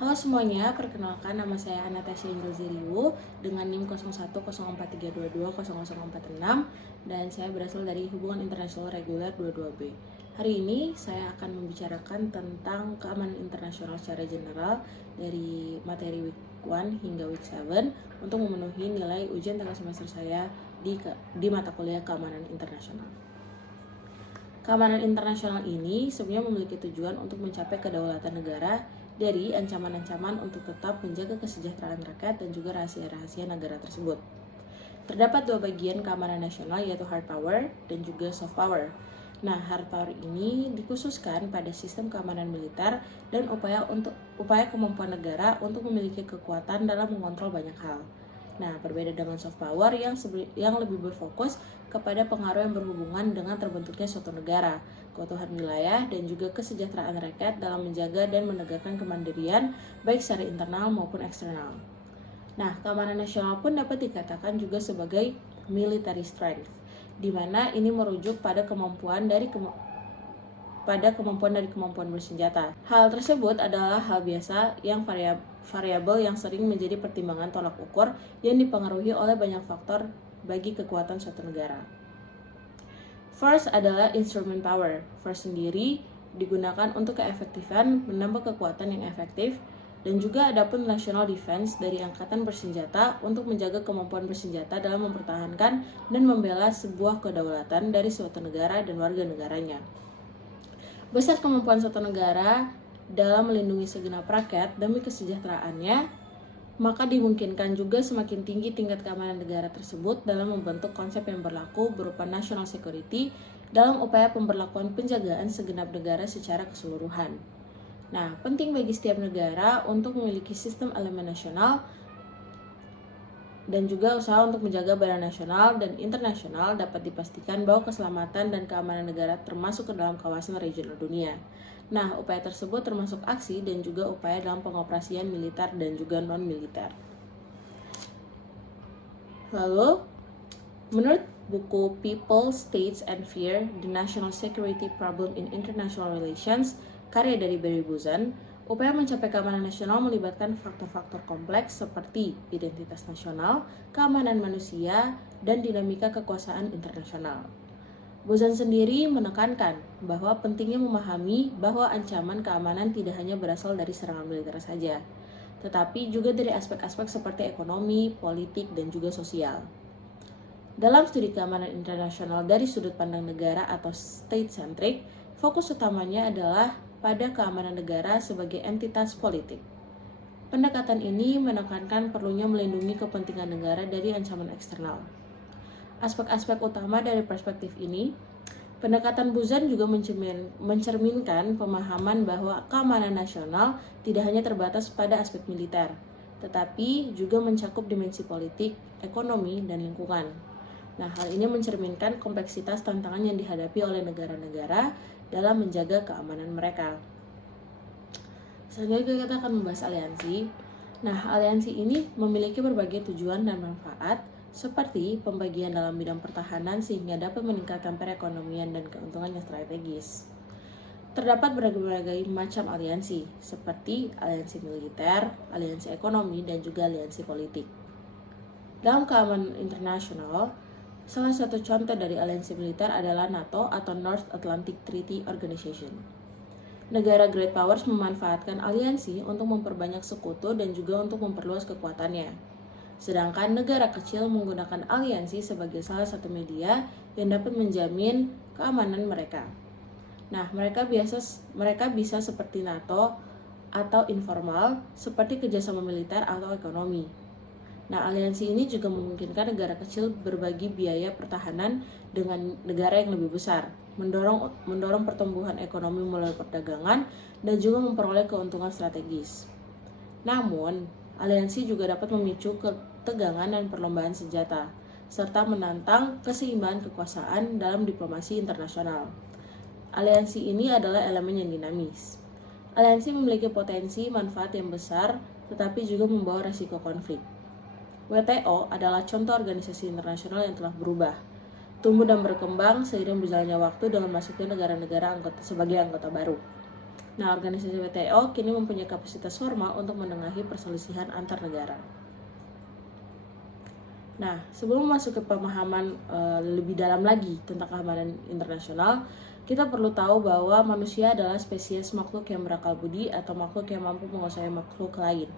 Halo semuanya, perkenalkan nama saya Anastasia Indraziriu dengan NIM 010432200046 dan saya berasal dari Hubungan Internasional Reguler 22B. Hari ini saya akan membicarakan tentang keamanan internasional secara general dari materi week 1 hingga week 7 untuk memenuhi nilai ujian tengah semester saya di mata kuliah keamanan internasional. Keamanan internasional ini sebenarnya memiliki tujuan untuk mencapai kedaulatan negara dari ancaman-ancaman untuk tetap menjaga kesejahteraan rakyat dan juga rahasia-rahasia negara tersebut. Terdapat dua bagian keamanan nasional, yaitu hard power dan juga soft power. Nah, hard power ini dikhususkan pada sistem keamanan militer dan upaya kemampuan negara untuk memiliki kekuatan dalam mengontrol banyak hal. Nah, berbeda dengan soft power yang lebih berfokus kepada pengaruh yang berhubungan dengan terbentuknya suatu negara, keutuhan wilayah, dan juga kesejahteraan rakyat dalam menjaga dan menegakkan kemandirian baik secara internal maupun eksternal. Nah, keamanan nasional pun dapat dikatakan juga sebagai military strength, di mana ini merujuk pada kemampuan dari kemampuan bersenjata. Hal tersebut adalah hal biasa yang variabel yang sering menjadi pertimbangan tolak ukur yang dipengaruhi oleh banyak faktor bagi kekuatan suatu negara. First adalah instrument power. First sendiri digunakan untuk keefektifan menambah kekuatan yang efektif, dan juga adapun national defense dari angkatan bersenjata untuk menjaga kemampuan bersenjata dalam mempertahankan dan membela sebuah kedaulatan dari suatu negara dan warga negaranya. Besar kemampuan suatu negara dalam melindungi segenap rakyat demi kesejahteraannya, maka dimungkinkan juga semakin tinggi tingkat keamanan negara tersebut dalam membentuk konsep yang berlaku berupa national security dalam upaya pemberlakuan penjagaan segenap negara secara keseluruhan. Nah, penting bagi setiap negara untuk memiliki sistem elemen nasional dan juga usaha untuk menjaga badan nasional dan internasional dapat dipastikan bahwa keselamatan dan keamanan negara termasuk ke dalam kawasan regional dunia. Nah, upaya tersebut termasuk aksi dan juga upaya dalam pengoperasian militer dan juga non-militer. Lalu, menurut buku People, States, and Fear, The National Security Problem in International Relations, karya dari Barry Buzan, upaya mencapai keamanan nasional melibatkan faktor-faktor kompleks seperti identitas nasional, keamanan manusia, dan dinamika kekuasaan internasional. Buzan sendiri menekankan bahwa pentingnya memahami bahwa ancaman keamanan tidak hanya berasal dari serangan militer saja, tetapi juga dari aspek-aspek seperti ekonomi, politik, dan juga sosial. Dalam studi keamanan internasional dari sudut pandang negara atau state-centric, fokus utamanya adalah pada keamanan negara sebagai entitas politik. Pendekatan ini menekankan perlunya melindungi kepentingan negara dari ancaman eksternal. Aspek-aspek utama dari perspektif ini, pendekatan Buzan juga mencerminkan pemahaman bahwa keamanan nasional tidak hanya terbatas pada aspek militer, tetapi juga mencakup dimensi politik, ekonomi, dan lingkungan. Nah, hal ini mencerminkan kompleksitas tantangan yang dihadapi oleh negara-negara dalam menjaga keamanan mereka. Selanjutnya kita akan membahas aliansi. Nah, aliansi ini memiliki berbagai tujuan dan manfaat seperti pembagian dalam bidang pertahanan sehingga dapat meningkatkan perekonomian dan keuntungan yang strategis. Terdapat berbagai macam aliansi seperti aliansi militer, aliansi ekonomi, dan juga aliansi politik. Dalam keamanan internasional, salah satu contoh dari aliansi militer adalah NATO atau North Atlantic Treaty Organization. Negara Great Powers memanfaatkan aliansi untuk memperbanyak sekutu dan juga untuk memperluas kekuatannya. Sedangkan negara kecil menggunakan aliansi sebagai salah satu media yang dapat menjamin keamanan mereka. Nah, mereka bisa seperti NATO atau informal seperti kerjasama militer atau ekonomi. Nah, aliansi ini juga memungkinkan negara kecil berbagi biaya pertahanan dengan negara yang lebih besar, mendorong pertumbuhan ekonomi melalui perdagangan, dan juga memperoleh keuntungan strategis. Namun, aliansi juga dapat memicu ketegangan dan perlombaan senjata, serta menantang keseimbangan kekuasaan dalam diplomasi internasional. Aliansi ini adalah elemen yang dinamis. Aliansi memiliki potensi manfaat yang besar, tetapi juga membawa risiko konflik. WTO adalah contoh organisasi internasional yang telah berubah, tumbuh dan berkembang seiring berjalannya waktu dengan masuknya negara-negara sebagai anggota baru. Nah, organisasi WTO kini mempunyai kapasitas formal untuk menengahi perselisihan antar negara. Nah, sebelum masuk ke pemahaman lebih dalam lagi tentang keamanan internasional, kita perlu tahu bahwa manusia adalah spesies makhluk yang berakal budi atau makhluk yang mampu menguasai makhluk lain.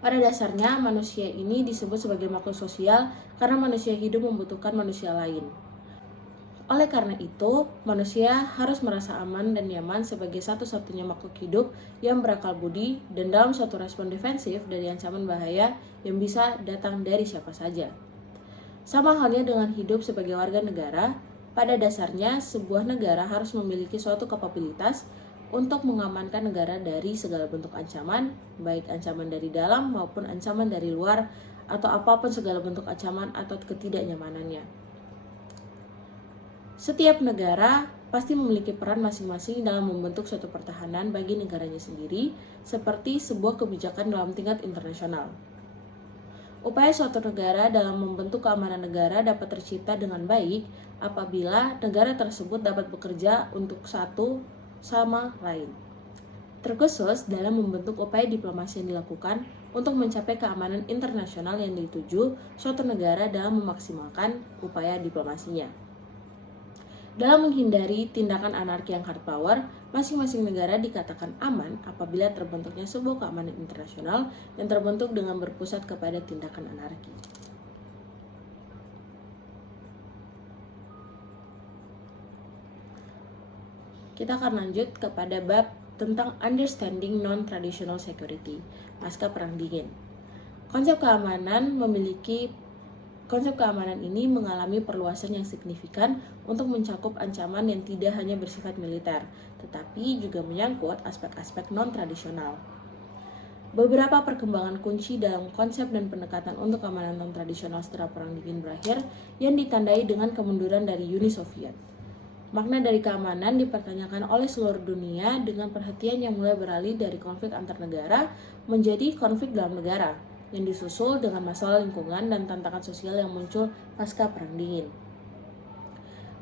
Pada dasarnya, manusia ini disebut sebagai makhluk sosial karena manusia hidup membutuhkan manusia lain. Oleh karena itu, manusia harus merasa aman dan nyaman sebagai satu-satunya makhluk hidup yang berakal budi dan dalam suatu respon defensif dari ancaman bahaya yang bisa datang dari siapa saja. Sama halnya dengan hidup sebagai warga negara, pada dasarnya sebuah negara harus memiliki suatu kapabilitas untuk mengamankan negara dari segala bentuk ancaman, baik ancaman dari dalam maupun ancaman dari luar, atau apapun segala bentuk ancaman atau ketidaknyamanannya. Setiap negara pasti memiliki peran masing-masing dalam membentuk suatu pertahanan bagi negaranya sendiri, seperti sebuah kebijakan dalam tingkat internasional. Upaya suatu negara dalam membentuk keamanan negara dapat tercipta dengan baik apabila negara tersebut dapat bekerja untuk satu sama lain. Terkhusus dalam membentuk upaya diplomasi yang dilakukan untuk mencapai keamanan internasional yang dituju suatu negara dalam memaksimalkan upaya diplomasinya. Dalam menghindari tindakan anarki yang hard power, masing-masing negara dikatakan aman apabila terbentuknya sebuah keamanan internasional yang terbentuk dengan berpusat kepada tindakan anarki. Kita akan lanjut kepada bab tentang Understanding Non-Traditional Security, pasca Perang Dingin. Konsep keamanan ini mengalami perluasan yang signifikan untuk mencakup ancaman yang tidak hanya bersifat militer, tetapi juga menyangkut aspek-aspek non-tradisional. Beberapa perkembangan kunci dalam konsep dan pendekatan untuk keamanan non-tradisional setelah Perang Dingin berakhir yang ditandai dengan kemunduran dari Uni Soviet. Makna dari keamanan dipertanyakan oleh seluruh dunia dengan perhatian yang mulai beralih dari konflik antar negara menjadi konflik dalam negara, yang disusul dengan masalah lingkungan dan tantangan sosial yang muncul pasca Perang Dingin.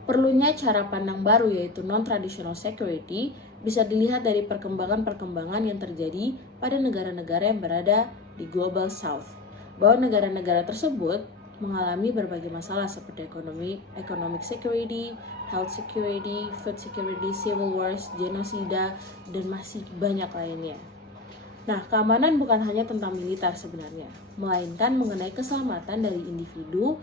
Perlunya cara pandang baru yaitu non-traditional security bisa dilihat dari perkembangan-perkembangan yang terjadi pada negara-negara yang berada di Global South, bahwa negara-negara tersebut mengalami berbagai masalah seperti economic security, health security, food security, civil wars, genosida, dan masih banyak lainnya. Nah, keamanan bukan hanya tentang militer sebenarnya, melainkan mengenai keselamatan dari individu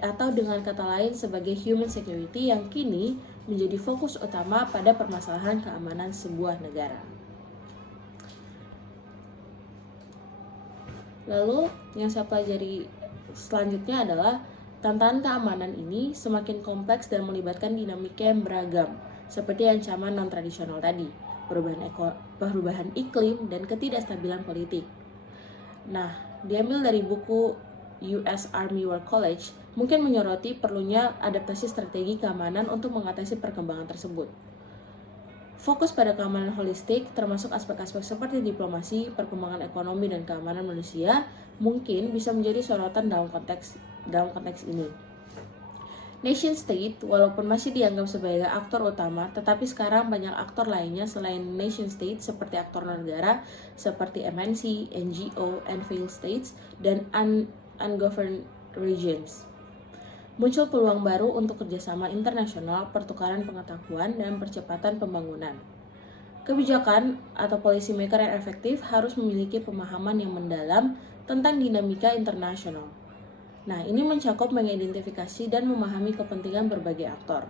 atau dengan kata lain sebagai human security yang kini menjadi fokus utama pada permasalahan keamanan sebuah negara. Lalu, yang saya pelajari selanjutnya adalah tantangan keamanan ini semakin kompleks dan melibatkan dinamika yang beragam, seperti ancaman non-tradisional tadi, perubahan iklim, dan ketidakstabilan politik. Nah, diambil dari buku US Army War College, mungkin menyoroti perlunya adaptasi strategi keamanan untuk mengatasi perkembangan tersebut. Fokus pada keamanan holistik, termasuk aspek-aspek seperti diplomasi, perkembangan ekonomi, dan keamanan manusia, mungkin bisa menjadi sorotan dalam konteks ini. Nation state, walaupun masih dianggap sebagai aktor utama, tetapi sekarang banyak aktor lainnya selain nation state seperti aktor negara, seperti MNC, NGO, and failed states, dan ungoverned regions. Muncul peluang baru untuk kerjasama internasional, pertukaran pengetahuan, dan percepatan pembangunan. Kebijakan atau policy maker yang efektif harus memiliki pemahaman yang mendalam tentang dinamika internasional. Nah, ini mencakup mengidentifikasi dan memahami kepentingan berbagai aktor,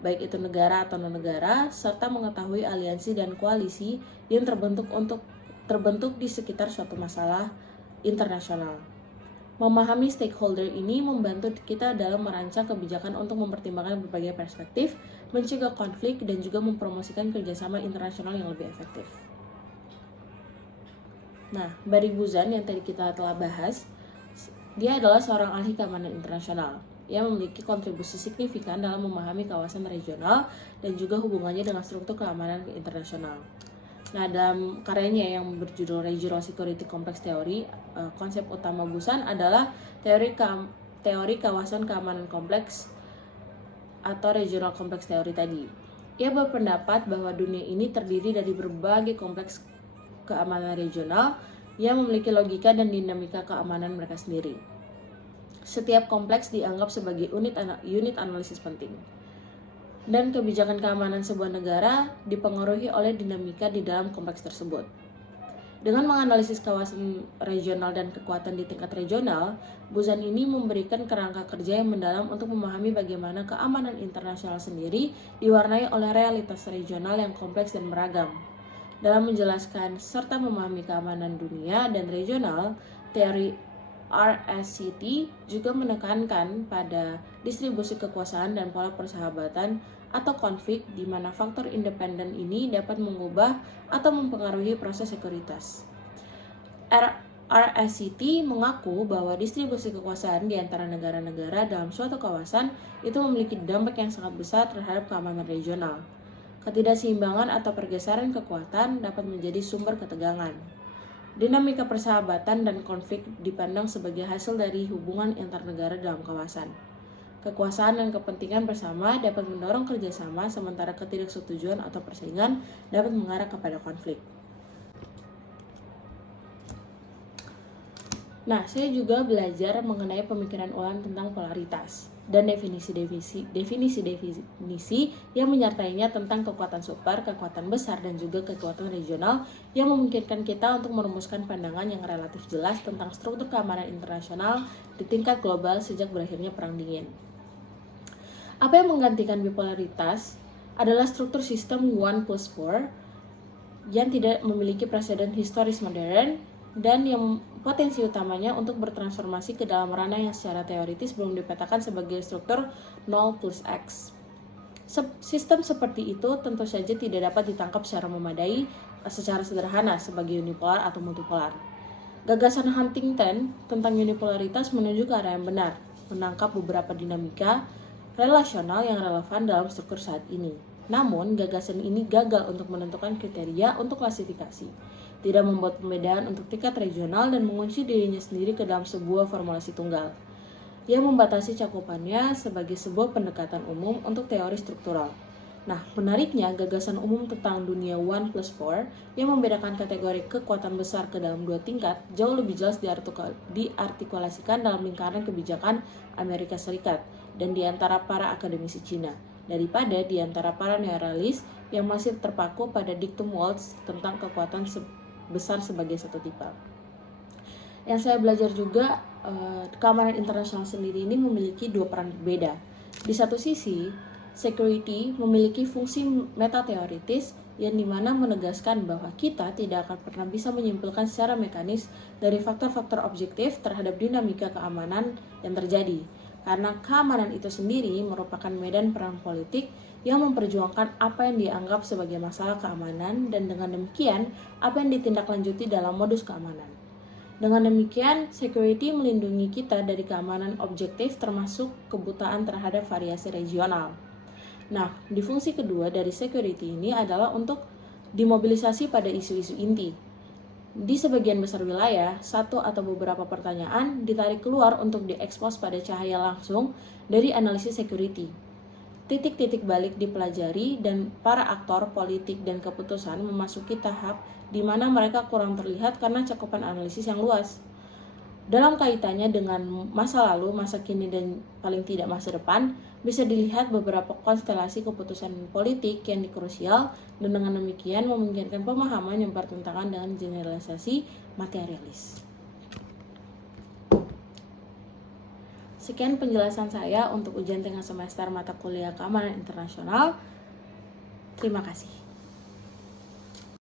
baik itu negara atau non-negara, serta mengetahui aliansi dan koalisi yang terbentuk di sekitar suatu masalah internasional. Memahami stakeholder ini membantu kita dalam merancang kebijakan untuk mempertimbangkan berbagai perspektif, mencegah konflik, dan juga mempromosikan kerjasama internasional yang lebih efektif. Nah, Barry Buzan yang tadi kita telah bahas, dia adalah seorang ahli keamanan internasional yang memiliki kontribusi signifikan dalam memahami kawasan regional dan juga hubungannya dengan struktur keamanan internasional. Nah, dalam karyanya yang berjudul Regional Security Complex Theory, konsep utama Buzan adalah teori kawasan keamanan kompleks atau Regional Complex Theory tadi. Ia berpendapat bahwa dunia ini terdiri dari berbagai kompleks keamanan regional yang memiliki logika dan dinamika keamanan mereka sendiri. Setiap kompleks dianggap sebagai unit analisis penting. Dan kebijakan keamanan sebuah negara dipengaruhi oleh dinamika di dalam kompleks tersebut. Dengan menganalisis kawasan regional dan kekuatan di tingkat regional, Buzan ini memberikan kerangka kerja yang mendalam untuk memahami bagaimana keamanan internasional sendiri diwarnai oleh realitas regional yang kompleks dan beragam. Dalam menjelaskan serta memahami keamanan dunia dan regional, teori RSCT juga menekankan pada distribusi kekuasaan dan pola persahabatan atau konflik di mana faktor independen ini dapat mengubah atau mempengaruhi proses sekuritas. RSCT mengaku bahwa distribusi kekuasaan di antara negara-negara dalam suatu kawasan itu memiliki dampak yang sangat besar terhadap keamanan regional. Ketidakseimbangan atau pergeseran kekuatan dapat menjadi sumber ketegangan. Dinamika persahabatan dan konflik dipandang sebagai hasil dari hubungan antar negara dalam kawasan. Kekuasaan dan kepentingan bersama dapat mendorong kerjasama, sementara ketidaksetujuan atau persaingan dapat mengarah kepada konflik. Nah, saya juga belajar mengenai pemikiran ulang tentang polaritas dan definisi-definisi yang menyertainya tentang kekuatan super, kekuatan besar, dan juga kekuatan regional yang memungkinkan kita untuk merumuskan pandangan yang relatif jelas tentang struktur keamanan internasional di tingkat global sejak berakhirnya Perang Dingin. Apa yang menggantikan bipolaritas adalah struktur sistem 1+4 yang tidak memiliki preseden historis modern dan yang potensi utamanya untuk bertransformasi ke dalam ranah yang secara teoritis belum dipetakan sebagai struktur 0+X. Sistem seperti itu tentu saja tidak dapat ditangkap secara memadai secara sederhana sebagai unipolar atau multipolar. Gagasan Huntington tentang unipolaritas menuju ke arah yang benar, menangkap beberapa dinamika relasional yang relevan dalam struktur saat ini. Namun, gagasan ini gagal untuk menentukan kriteria untuk klasifikasi, tidak membuat pembedaan untuk tingkat regional dan mengunci dirinya sendiri ke dalam sebuah formulasi tunggal, yang membatasi cakupannya sebagai sebuah pendekatan umum untuk teori struktural. Nah, menariknya, gagasan umum tentang dunia 1+4 yang membedakan kategori kekuatan besar ke dalam dua tingkat jauh lebih jelas diartikulasikan dalam lingkaran kebijakan Amerika Serikat dan di antara para akademisi Cina, daripada di antara para neorealis yang masih terpaku pada diktum Waltz tentang kekuatan besar sebagai satu tipe. Yang saya belajar juga, keamanan internasional sendiri ini memiliki dua peran berbeda. Di satu sisi, security memiliki fungsi metateoritis yang dimana menegaskan bahwa kita tidak akan pernah bisa menyimpulkan secara mekanis dari faktor-faktor objektif terhadap dinamika keamanan yang terjadi. Karena keamanan itu sendiri merupakan medan perang politik yang memperjuangkan apa yang dianggap sebagai masalah keamanan dan dengan demikian apa yang ditindaklanjuti dalam modus keamanan. Dengan demikian, security melindungi kita dari keamanan objektif termasuk kebutaan terhadap variasi regional. Nah, di fungsi kedua dari security ini adalah untuk dimobilisasi pada isu-isu inti. Di sebagian besar wilayah, satu atau beberapa pertanyaan ditarik keluar untuk diekspos pada cahaya langsung dari analisis security. Titik-titik balik dipelajari dan para aktor politik dan keputusan memasuki tahap di mana mereka kurang terlihat karena cakupan analisis yang luas. Dalam kaitannya dengan masa lalu, masa kini, dan paling tidak masa depan, bisa dilihat beberapa konstelasi keputusan politik yang krusial dan dengan demikian memungkinkan pemahaman yang bertentangan dengan generalisasi materialis. Sekian penjelasan saya untuk ujian tengah semester mata kuliah keamanan internasional. Terima kasih.